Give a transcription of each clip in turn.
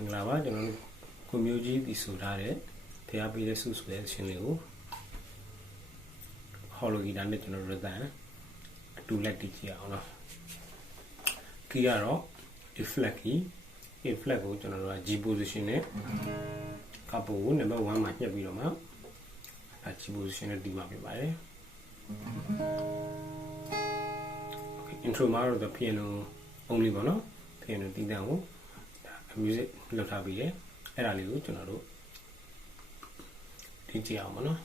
င်္ဂလာပါကျွန်တော်တို့ကိုမျိုးကြီးဒီဆိုထားတဲ့ဖျားပေးတဲ့ဆုဆိုတဲ့ရှင်လေးကိုဟောလိုဂီတာနဲ့ကျွန်တော်တို့တန်အတူလက်တီးကြည့်အောင်နော်ကီးကတော့ A flat key A flat ကိုကျွန်တော်တို့က G position နဲ့ကပ်ကိုနံပါတ်1မှာညှက်ပြီးတော့မှအဲ G position နဲ့ဒီမှာပြပါတယ် Okay intro မှာတော့ piano only ပေါ့နော် piano တီးတန်းကိုmusic လောက်ထားပြီးတယ်အဲ့ဒါလေးကိုကျွန်တော်တို့တင်ကြည့်အောင်ပါနော်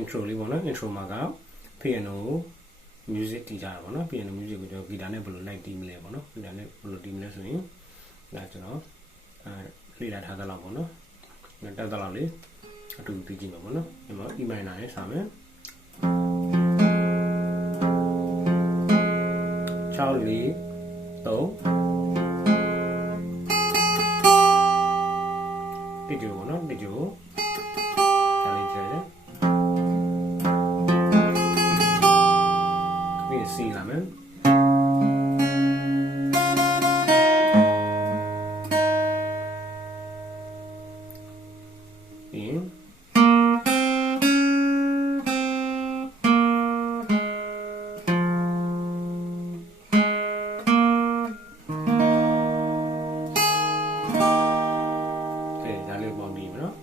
intro လေးပေါ့နော် intro မှာက piano music တီးကြတာပေါ့နော် piano music ကိုကျွန်တော်ဂီတာနဲ့ဘယ်လိုလိုက်တီးမလဲပေါ့နော်ဂီတာနဲ့ဘယ်လိုတီးမလဲဆိုရင်ဒါကျွန်တော်လေ့လာထားသလောက်ပေါ့နော်တက်သလောက်လေးအတူတီးကြည့်ပါပေါ့နော်ဒီမှာ E minor နဲ့စမယ်6 4 3တိကျပေါ့နော်တိကျဒါလေးကြည့်ရစီလာမယ်ပြီးဒါလေးပေါင်းပြီးမယ်နော်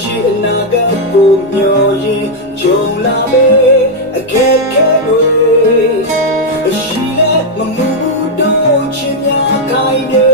ရှိအနာဂတ်ကိုမျှော်ရင်ကြုံလာမယ်အခက်အခဲတွေရှိလဲမမှုတော့ချင်များခိုင်းတယ်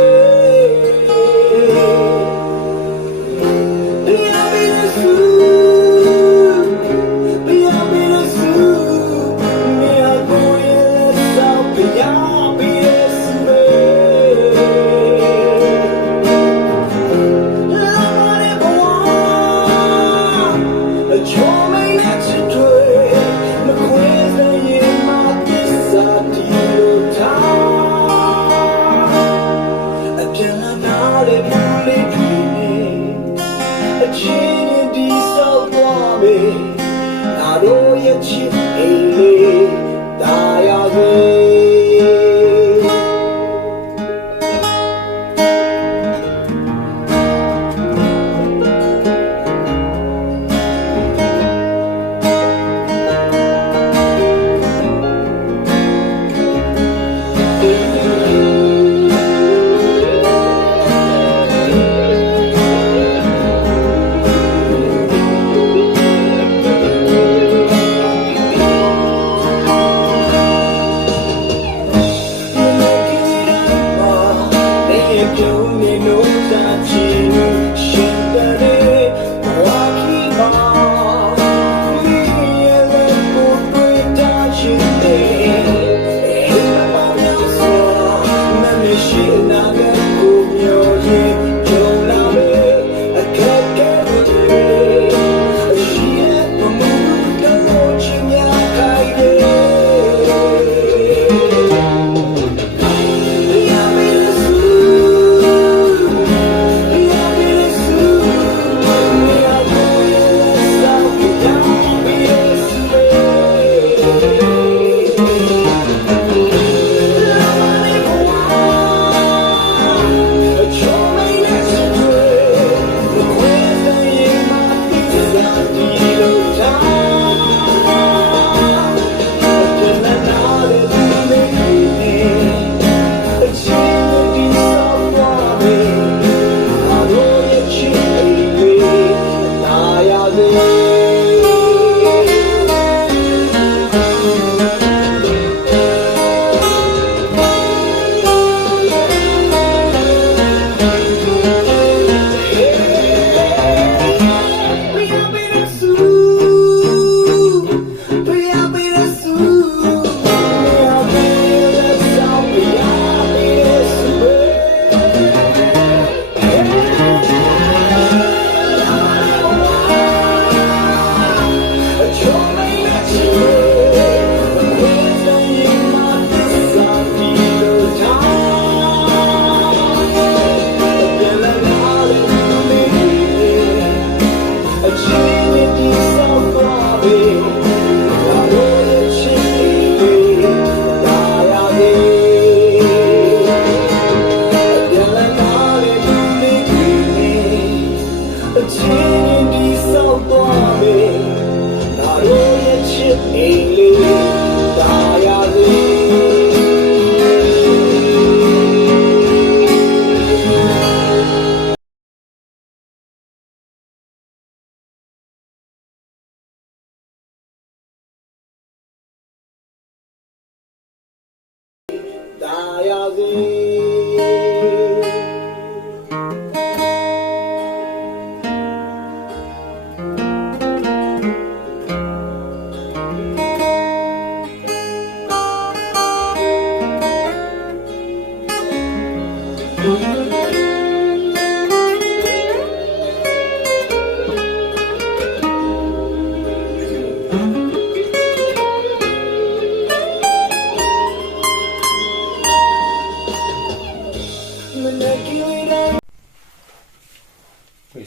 ရစေ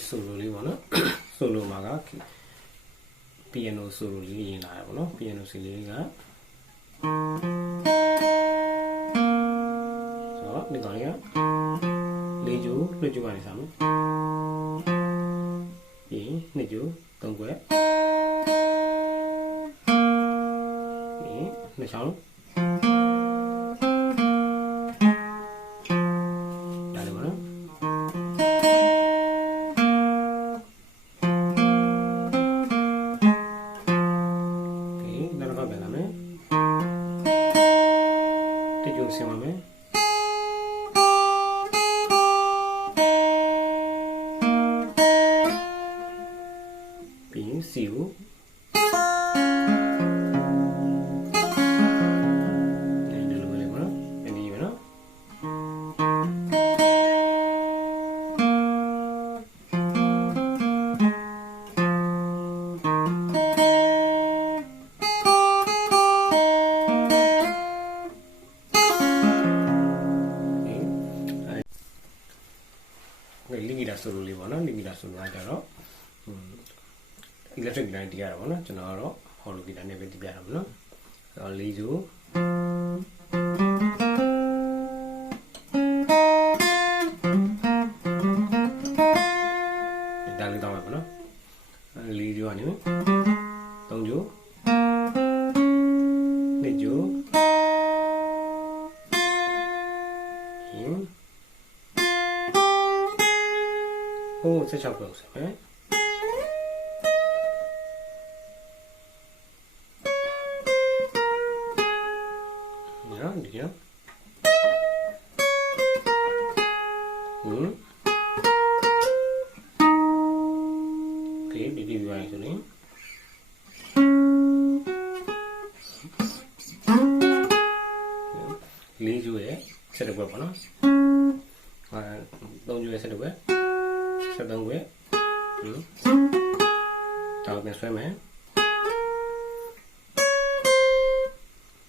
ဆိုလိုလေးပေါ့နော်ဆိုလိုမှာက piano ဆိုလိုလေးရင်လာတယ်ပေါ့နော် piano စီလေးကဆိုတော့ဒီကောင်လေးကလေးကျိုးလွှတ်ကျိုးကနေစားမယ်ပြီးနှစ်ကျိုးသုံးခွက်ပြီးနှစ်ချောင်းဒါလေးပေါ့နော်ဆင်းပါမယ်ပြီးရင်စီကိုဒီလိုလေးပေါ့နော်ဒီပဲနော်လီဂီတာဆိုလိုလေးပေါ့နော်လီဂီတာဆိုလိုကကြတော့ electric guitar တီးရတာပေါ့နော်ကျွန်တော်ကတော့ hollow guitar နဲ့ပဲတီးပြတာပေါ့နော်အဲ့တော့လေးစုဒါလေးတော့မယ်ပေါ့နော်လေးစုကနေသုံးစုနှစ်စုဟို16ပုံစံပဲနော်ဒီကokay ဒီဒီပိုင်းဆိုရင်လေးကျိုးရဲ့7ခွက်ပေါ့နော်3ကျိုးရဲ့7ခွက်73ခွက်တောက်ပြန်ဆွဲမယ်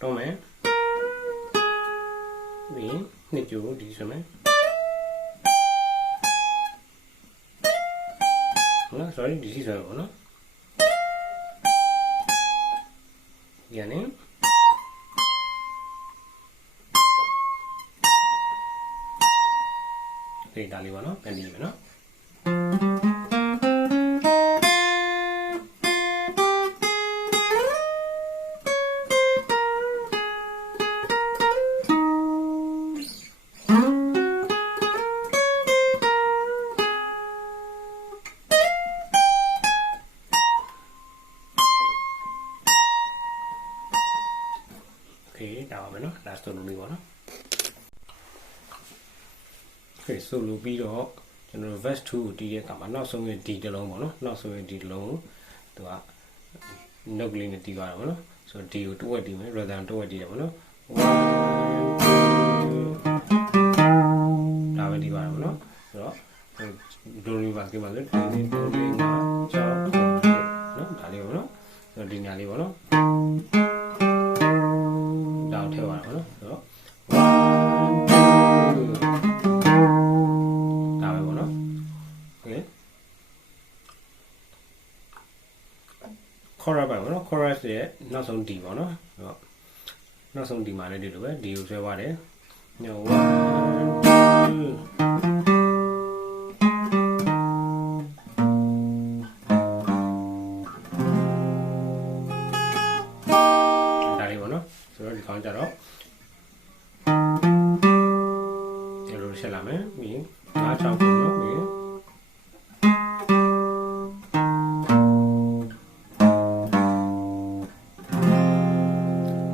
တော့မယ်ပြီးနှစ်ကျိုးဒီဆွဲမယ်ဟုတ်လား sorry ဒီစီဆွဲပါနော်ဒီကနေဒီဒါလေးပါနော်ပြန်ကြည့်မယ်နော်ဒါပါမယ်နော် last ဆိုလိုလေးပေါ့နော် okay ဆိုလိုပြီးတော့ကျွန်တော် verse 2ကိုတီးတဲ့အခါမှာနောက်ဆုံးရဲ့ D တစ်လုံးပေါ့နော်နောက်ဆုံးရဲ့ D တစ်လုံးသူက note ကလေးနဲ့တီးသွားတာပေါ့နော်ဆိုတော့ D ကိုတစ်ဝက်တီးမယ် rhythm တစ်ဝက်တီးတယ်ပေါ့နော်ဒါပဲတီးသွားတာပေါ့နော်ဆိုတော့ do re va ကိမှာဆိုတော့ဒီနေ့3 4 5 6 7နော်ဒါလေးပေါ့နော်ဆိုတော့ဒီညာလေးပေါ့နော်ဒါကိုထည့်သွားတာပေါ့နော်ဆိုတော့ဒါပဲပေါ့နော် okay chorus ပါပေါ့နော် chorus ရဲ့နောက်ဆုံး D ပေါ့နော်ဆိုတော့နောက်ဆုံး D မှာလည်းဒီလိုပဲ D ကိုဆွဲသွားတယ်ည1 2ဒီကောင်ကြတော့ဒီလိုဆက်လာမယ်ပြီး5 6ပုံနော်ပြီး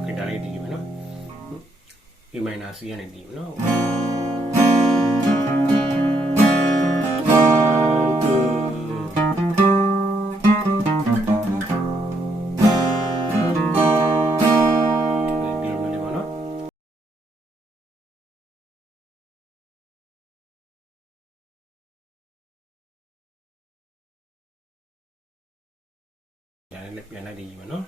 ခေတ္တလေးဒီမယ်နော် A minor C ကနေတီးမယ်နော်ပြန်လိုက်တည်မယ်နော်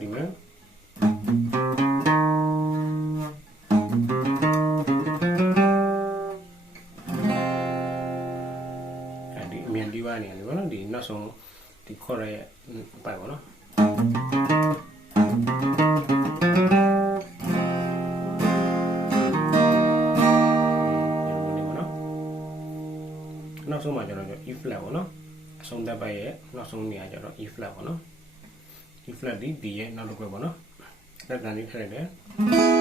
ဒီမယ်ဒီအမြန်ဒီပါနေတယ်ဗောနော်ဒီနောက်ဆုံးဒီခေါ်ရဲ့ပိုက်ဗောနော်နောက်ဆုံးမှာကျတော့ E flat ဗောနော်အဆုံးသက်ပိုက်ရဲ့နောက်ဆုံးနေရာကျတော့ E flat ဗောနော်E flat D ရဲ့နောက်တစ်ခွက်ပေါ့နော်လက်ကန်လေးထည့်လိုက်တယ်